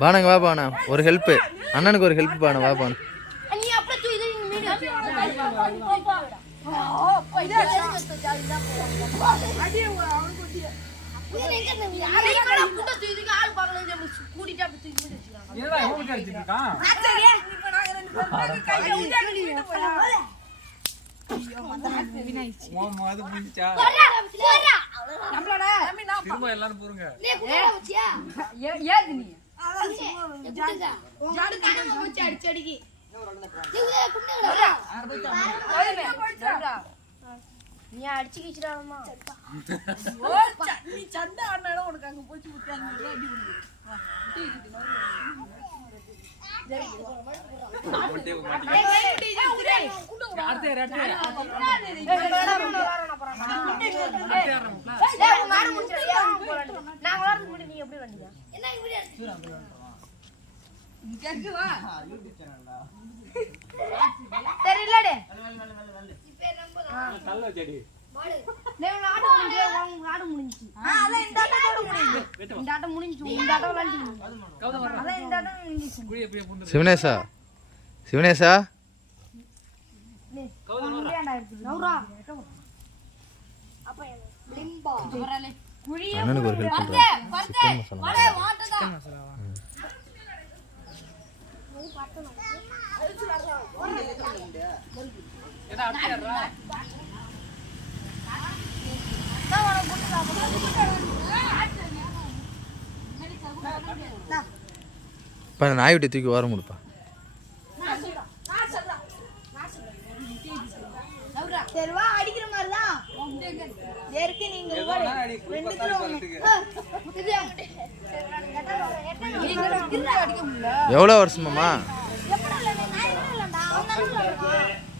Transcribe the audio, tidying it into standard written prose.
பானங்க வா பானா, ஒரு ஹெல்ப் அண்ணனுக்கு ஒரு ஹெல்ப் பானா, வா பானா. நீ அடிச்சு கிச்சிடாமா நீ சண்டை ஆடினாலும் உனக்கு அங்க போச்சு தெரியலடே கல்ல செடி ஆடு முடிஞ்சு அதான் இந்த ஆட்டம் முடிஞ்சு இந்த ஆட்டம் விளையாண்டு அதான் இந்த ஆட்டம் முடிஞ்சு. சிவனேசா சிவனேசா அண்ணனுக்கு ஒரு ஹெல்ப் பண்றேன். சிக்கன் மசாலா நாய் விட்டு தூக்கி ஓரம் கொடுப்பா. அடிக்கிற மாதிரிதான் எவ்வளோ வருஷமாம்மா?